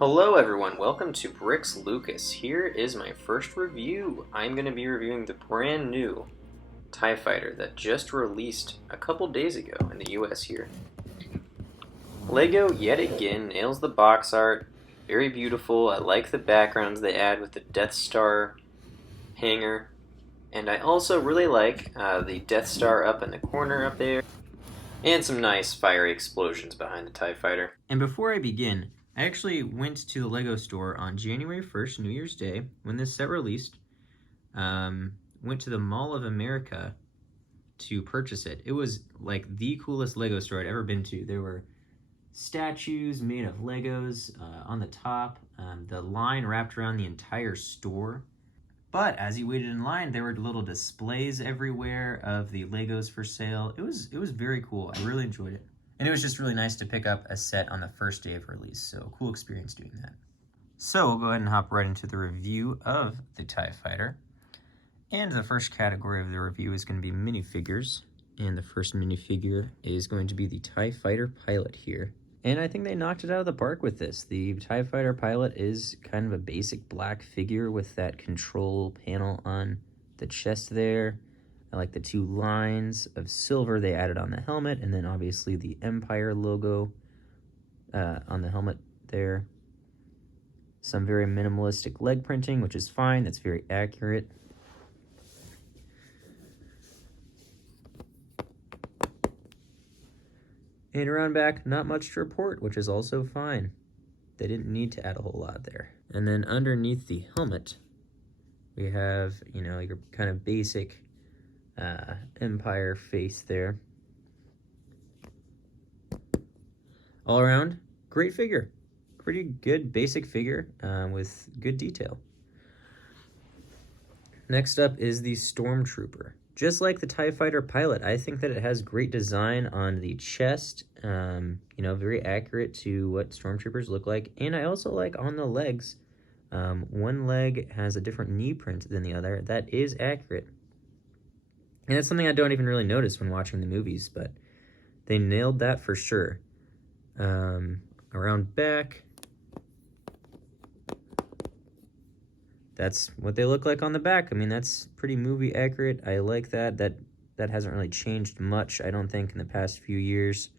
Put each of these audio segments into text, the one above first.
Hello everyone, welcome to Bricks Lucas. Here is my first review. I'm going to be reviewing the brand new TIE Fighter that just released a couple days ago in the US here. LEGO yet again nails the box art, very beautiful. I like the backgrounds they add with the Death Star hangar. And I also really like the Death Star up in the corner up there. And some nice fiery explosions behind the TIE Fighter. And before I begin, I actually went to the LEGO store on January 1st, New Year's Day, when this set released. Went to the Mall of America to purchase it. It was like the coolest LEGO store I'd ever been to. There were statues made of Legos on the top. The line wrapped around the entire store. But as you waited in line, there were little displays everywhere of the Legos for sale. It was very cool. I really enjoyed it. And it was just really nice to pick up a set on the first day of release. So cool experience doing that. So we'll go ahead and hop right into the review of the TIE Fighter. And the first category of the review is going to be minifigures. And the first minifigure is going to be the TIE Fighter pilot here. And I think they knocked it out of the park with this. The TIE Fighter pilot is kind of a basic black figure with that control panel on the chest there. I like the two lines of silver they added on the helmet, and then obviously the Empire logo on the helmet there. Some very minimalistic leg printing, which is fine. That's very accurate. And around back, not much to report, which is also fine. They didn't need to add a whole lot there. And then underneath the helmet, we have, your kind of basic Empire face there. All around, great figure. Pretty good basic figure with good detail. Next up is the Stormtrooper. Just like the TIE Fighter pilot, I think that it has great design on the chest, very accurate to what Stormtroopers look like. And I also like on the legs. One leg has a different knee print than the other. That is accurate. And it's something I don't even really notice when watching the movies, but they nailed that for sure. Around back, that's what they look like on the back. I mean, that's pretty movie accurate. I like that. That hasn't really changed much, I don't think, in the past few years.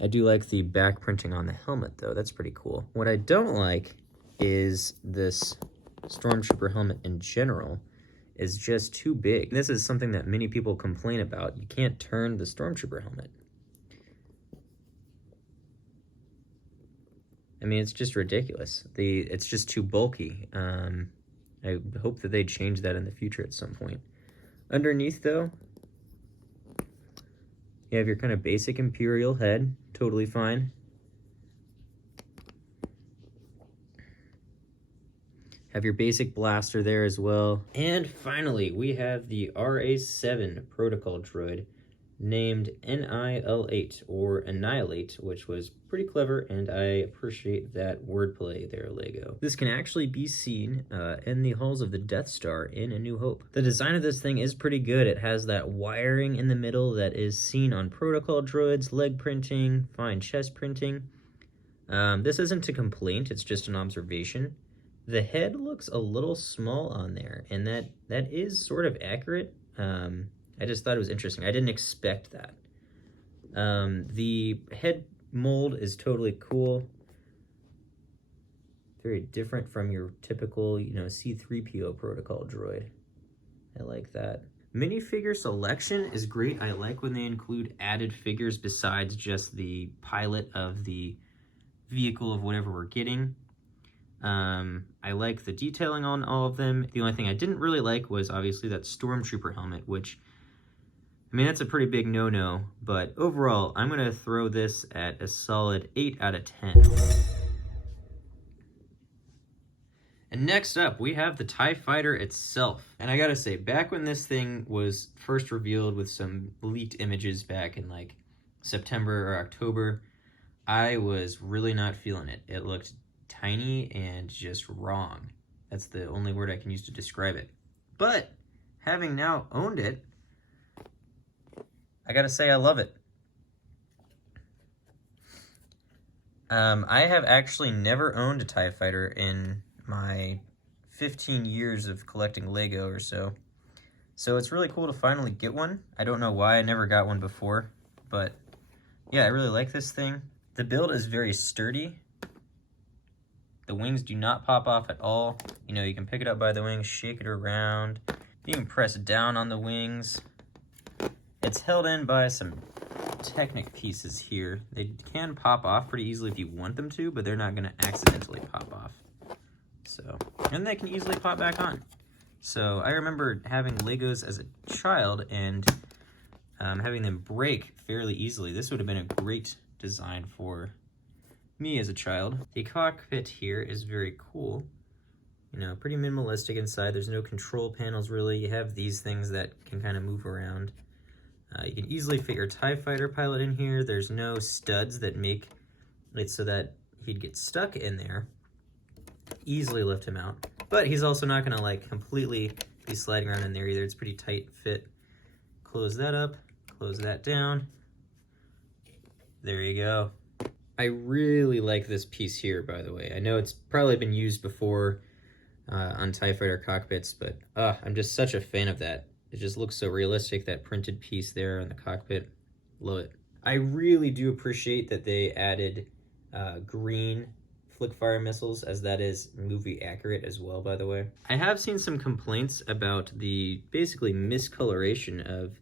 I do like the back printing on the helmet, though. That's pretty cool. What I don't like is this Stormtrooper helmet in general is just too big. This is something that many people complain about. You can't turn the Stormtrooper helmet. I mean, it's just ridiculous. It's just too bulky. I hope that they change that in the future at some point. Underneath, though, you have your kind of basic Imperial head. Totally fine. Have your basic blaster there as well. And finally, we have the RA7 protocol droid named NIL8 or Annihilate, which was pretty clever, and I appreciate that wordplay there, LEGO. This can actually be seen in the halls of the Death Star in A New Hope. The design of this thing is pretty good. It has that wiring in the middle that is seen on protocol droids, leg printing, fine chest printing. This isn't a complaint, it's just an observation. The head looks a little small on there, and that is sort of accurate. I just thought it was interesting. I didn't expect that. The head mold is totally cool. Very different from your typical, C-3PO protocol droid. I like that. Minifigure selection is great. I like when they include added figures besides just the pilot of the vehicle of whatever we're getting. I like the detailing on all of them. The only thing I didn't really like was obviously that Stormtrooper helmet, which, I mean, that's a pretty big no-no, but overall, I'm going to throw this at a solid 8 out of 10. And next up, we have the TIE Fighter itself. And I gotta say, back when this thing was first revealed with some leaked images back in like September or October, I was really not feeling it. It looked tiny and just wrong. That's the only word I can use to describe it. But having now owned it, I gotta say I love it. I have actually never owned a TIE Fighter in my 15 years of collecting Lego or so. So it's really cool to finally get one. I don't know why I never got one before, but yeah, I really like this thing. The build is very sturdy. The wings do not pop off at all. You know, you can pick it up by the wings, shake it around. You can press down on the wings. It's held in by some Technic pieces here. They can pop off pretty easily if you want them to, but they're not going to accidentally pop off. So, and they can easily pop back on. So I remember having Legos as a child and having them break fairly easily. This would have been a great design for me as a child. The cockpit here is very cool. You know, pretty minimalistic inside. There's no control panels really. You have these things that can kind of move around. You can easily fit your TIE Fighter pilot in here. There's no studs that make it so that he'd get stuck in there. Easily lift him out. But he's also not gonna like completely be sliding around in there either. It's pretty tight fit. Close that up, close that down. There you go. I really like this piece here, by the way. I know it's probably been used before on TIE Fighter cockpits, but I'm just such a fan of that. It just looks so realistic, that printed piece there on the cockpit. Love it. I really do appreciate that they added green flick fire missiles, as that is movie accurate as well, by the way. I have seen some complaints about the basically miscoloration of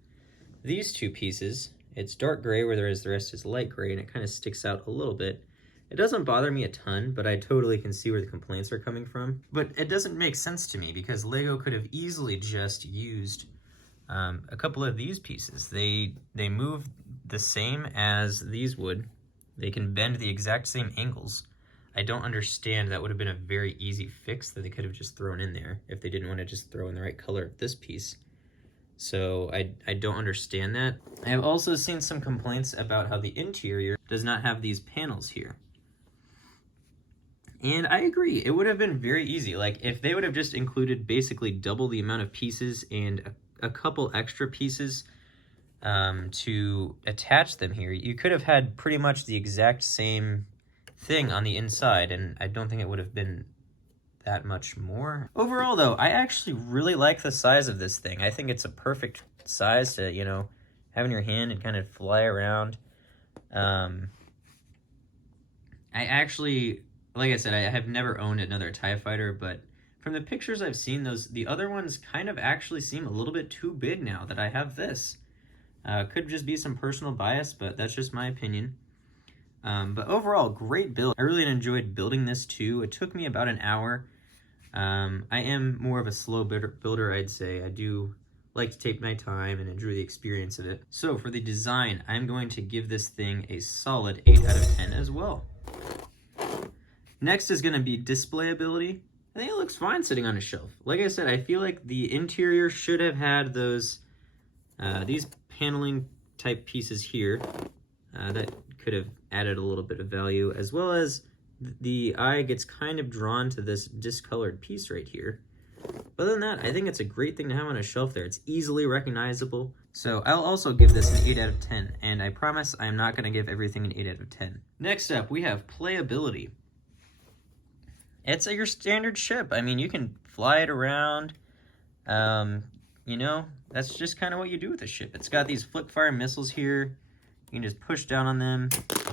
these two pieces. It's dark gray, whereas the rest is light gray, and it kind of sticks out a little bit. It doesn't bother me a ton, but I totally can see where the complaints are coming from. But it doesn't make sense to me, because Lego could have easily just used a couple of these pieces. They move the same as these would. They can bend the exact same angles. I don't understand. That would have been a very easy fix that they could have just thrown in there if they didn't want to just throw in the right color of this piece. So I don't understand that. I have also seen some complaints about how the interior does not have these panels here. And I agree, it would have been very easy. Like, if they would have just included basically double the amount of pieces and a couple extra pieces to attach them here, you could have had pretty much the exact same thing on the inside, and I don't think it would have been that much more. Overall, though, I actually really like the size of this thing. I think it's a perfect size to, you know, have in your hand and kind of fly around. I actually, like I said, I have never owned another TIE Fighter, but from the pictures I've seen, the other ones kind of actually seem a little bit too big now that I have this. Could just be some personal bias, but that's just my opinion. But overall, great build. I really enjoyed building this too. It took me about an hour. I am more of a slow builder, I'd say. I do like to take my time and enjoy the experience of it. So for the design, I'm going to give this thing a solid 8 out of 10 as well. Next is going to be display ability. I think it looks fine sitting on a shelf. Like I said, I feel like the interior should have had those these paneling type pieces here that could have added a little bit of value, as well as the eye gets kind of drawn to this discolored piece right here. But other than that, I think it's a great thing to have on a shelf there. It's easily recognizable. So I'll also give this an 8 out of 10, and I promise I'm not going to give everything an 8 out of 10. Next up, we have playability. It's your standard ship. I mean, you can fly it around. You know, that's just kind of what you do with a ship. It's got these flip fire missiles here. You can just push down on them,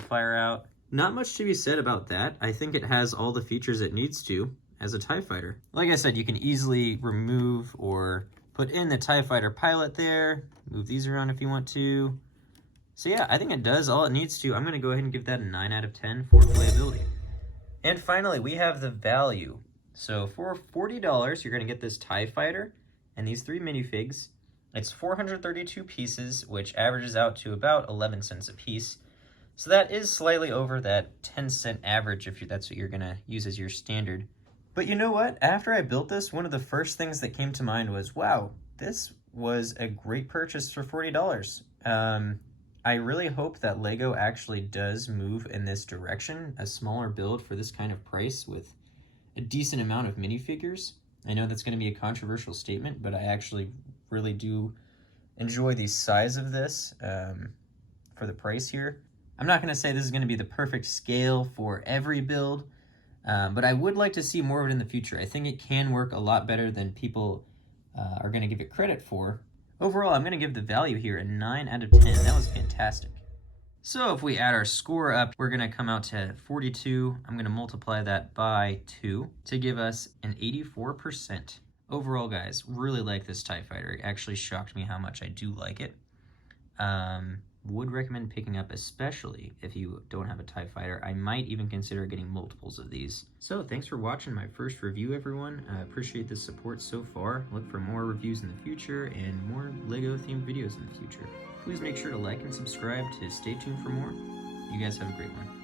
fire out. Not much to be said about that. I think it has all the features it needs to as a TIE Fighter. Like I said, you can easily remove or put in the TIE Fighter pilot there. Move these around if you want to. So yeah, I think it does all it needs to. I'm going to go ahead and give that a 9 out of 10 for playability. And finally, we have the value. So for $40, you're going to get this TIE Fighter and these 3 minifigs. It's 432 pieces, which averages out to about 11 cents a piece. So that is slightly over that 10-cent average if that's what you're going to use as your standard. But you know what? After I built this, one of the first things that came to mind was, wow, this was a great purchase for $40. I really hope that Lego actually does move in this direction, a smaller build for this kind of price with a decent amount of minifigures. I know that's going to be a controversial statement, but I actually really do enjoy the size of this for the price here. I'm not going to say this is going to be the perfect scale for every build, but I would like to see more of it in the future. I think it can work a lot better than people are going to give it credit for. Overall, I'm going to give the value here a 9 out of 10. That was fantastic. So if we add our score up, we're going to come out to 42. I'm going to multiply that by 2 to give us an 84%. Overall, guys, really like this TIE Fighter. It actually shocked me how much I do like it. Would recommend picking up, especially if you don't have a TIE Fighter. I might even consider getting multiples of these. So thanks for watching my first review, everyone. I appreciate the support so far. Look for more reviews in the future and more LEGO themed videos in the future. Please make sure to like and subscribe to stay tuned for more. You guys have a great one.